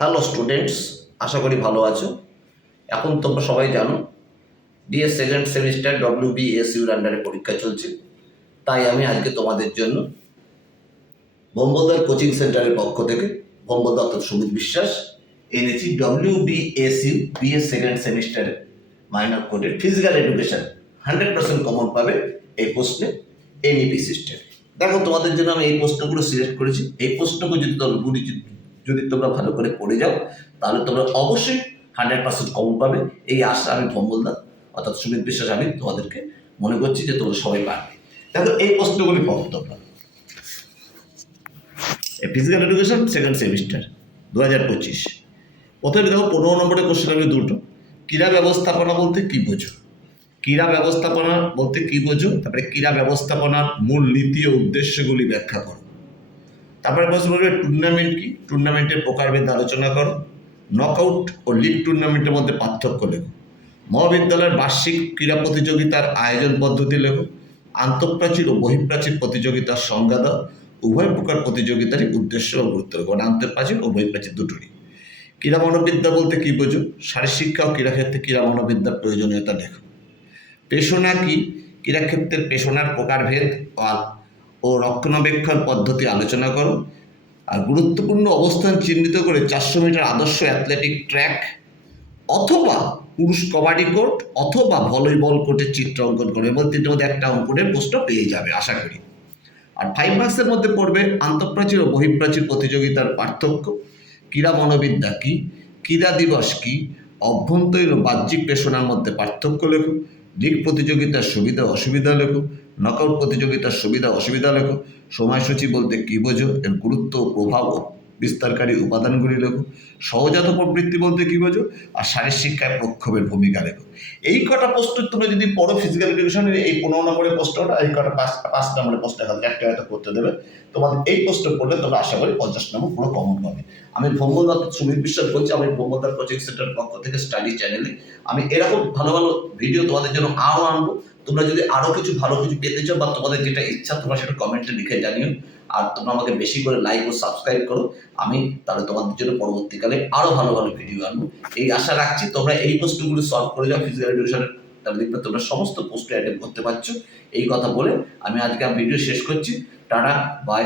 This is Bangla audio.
হ্যালো স্টুডেন্টস, আশা করি ভালো আছো। এখন তোমরা সবাই জানো বিএ সেকেন্ড সেমিস্টার WBSUর আন্ডারে পরীক্ষা চলছে। তাই আমি আজকে তোমাদের জন্য ভম্বলদার কোচিং সেন্টারের পক্ষ থেকে ভম্বলদা অর্থাৎ সুমিত বিশ্বাস এনেছি WBSU বিএ সেকেন্ড সেমিস্টারের মাইনর কোডের ফিজিক্যাল এডুকেশন 100% কমন পাবে এই প্রশ্নে NEP সিস্টেম। দেখো, তোমাদের জন্য আমি এই প্রশ্নগুলো সিলেক্ট করেছি। এই প্রশ্নগুলো যদি তোমরা ভালো করে পড়ে যাও তাহলে তোমরা অবশ্যই 100% কমন পাবে। এই আশা আমি ভম্বলদা অর্থাৎ সুমিত বিশ্বাস আমি তোমাদেরকে মনে করছি যে তোমরা সবাই পারবে। দেখো, এই প্রশ্নগুলি পাবো তোমরা ফিজিক্যাল এডুকেশন সেকেন্ড সেমিস্টার 2025। প্রথমে দেখো 15 নম্বরের কোশ্চেন আমি দুটো। ক্রীড়া ব্যবস্থাপনা বলতে কি বোঝো? ক্রীড়া ব্যবস্থাপনা বলতে কি বোঝো? তারপরে ক্রীড়া ব্যবস্থাপনার মূল নীতি ও উদ্দেশ্যগুলি ব্যাখ্যা করো। তারপরে প্রশ্ন বলবে টুর্নামেন্ট কি? টুর্নামেন্টের প্রকারভেদ আলোচনা করো। নকআউট ও লিগ টুর্নামেন্টের মধ্যে পার্থক্য লেখো। মহাবিদ্যালয়ের বার্ষিক ক্রীড়া প্রতিযোগিতার আয়োজন পদ্ধতি লেখো। আন্তঃপ্রাচীর ও বহিঃপ্রাচীর প্রতিযোগিতার সংজ্ঞা দাও। উভয় প্রকার প্রতিযোগিতারই উদ্দেশ্য ও গুরুত্ব লেখো, মানে আন্তঃপ্রাচীর ও বহিঃপ্রাচীর দুটোরই। ক্রীড়া মনোবিদ্যা বলতে কি বোঝো? শারীরশিক্ষা ও ক্রীড়াক্ষেত্রে ক্রীড়া মনোবিদ্যার প্রয়োজনীয়তা লেখো। পেশনা কি? ক্রীড়াক্ষেত্রের পেশনার প্রকারভেদ ও রক্ষণাবেক্ষণ পদ্ধতি আলোচনা করো। আর গুরুত্বপূর্ণ অবস্থান চিহ্নিত করে 400 মিটার আদর্শ অ্যাথলেটিক ট্র্যাক অথবা পুরুষ কবাডি কোর্ট অথবা ভলিবল কোর্টের চিত্র অঙ্কন করে। এবং তিনটের মধ্যে একটা অঙ্কনের প্রশ্ন পেয়ে যাবে আশা করি। আর 5 মার্কসের মধ্যে পড়বে আন্তঃপ্রাচীর ও বহিঃপ্রাচীর প্রতিযোগিতার পার্থক্য, ক্রীড়া মনোবিদ্যা কি, ক্রীড়া দিবস কি, অভ্যন্তরীণ ও বাহ্যিক পেশনার মধ্যে পার্থক্য লেখো, লিগ প্রতিযোগিতার সুবিধা অসুবিধা লেখো, নকআউট প্রতিযোগিতার সুবিধা অসুবিধা লেখো, সময়সূচি বলতে কী বোঝো, এর গুরুত্ব ও প্রভাব ও বিস্তারকারী উপাদানগুলি লেখো, সহজাত প্রবৃত্তি বলতে কী বোঝো, আর শারীরশিক্ষায় প্রক্ষোভের ভূমিকা লেখো। এই কটা প্রশ্ন তোমরা যদি পড়ো ফিজিক্যাল এডুকেশনের এই 15 নম্বরের প্রশ্নটা, এই কটা 5 নম্বরের প্রশ্ন একটা হয়তো করতে দেবে। তোমাদের এই প্রশ্ন পড়লে তোমরা আশা করি 50 নম্বর পুরো কমন পাবে। আমি ভম্বলদা সুমিত বিশ্বাস বলছি। আমি ভম্বলদার কোচিং সেন্টার পক্ষ থেকে স্টাডি চ্যানেলে আমি এরকম ভালো ভালো ভিডিও তোমাদের জন্য আরও আনবো। তোমরা যদি আরও কিছু ভালো কিছু পেতে চাও বা তোমাদের যেটা ইচ্ছা তোমরা সেটা কমেন্টে লিখে জানিও। আর তোমরা আমাকে বেশি করে লাইক ও সাবস্ক্রাইব করো। আমি তাহলে তোমাদের জন্য পরবর্তীকালে আরও ভালো ভালো ভিডিও আনবো এই আশা রাখছি। তোমরা এই প্রশ্নগুলো সলভ করে যাও ফিজিক্যাল এডুকেশনের, তাহলে দেখবে তোমরা সমস্ত পোস্টে অ্যাটেন্ড করতে পারছো। এই কথা বলে আমি আজকে ভিডিও শেষ করছি। Tata, by.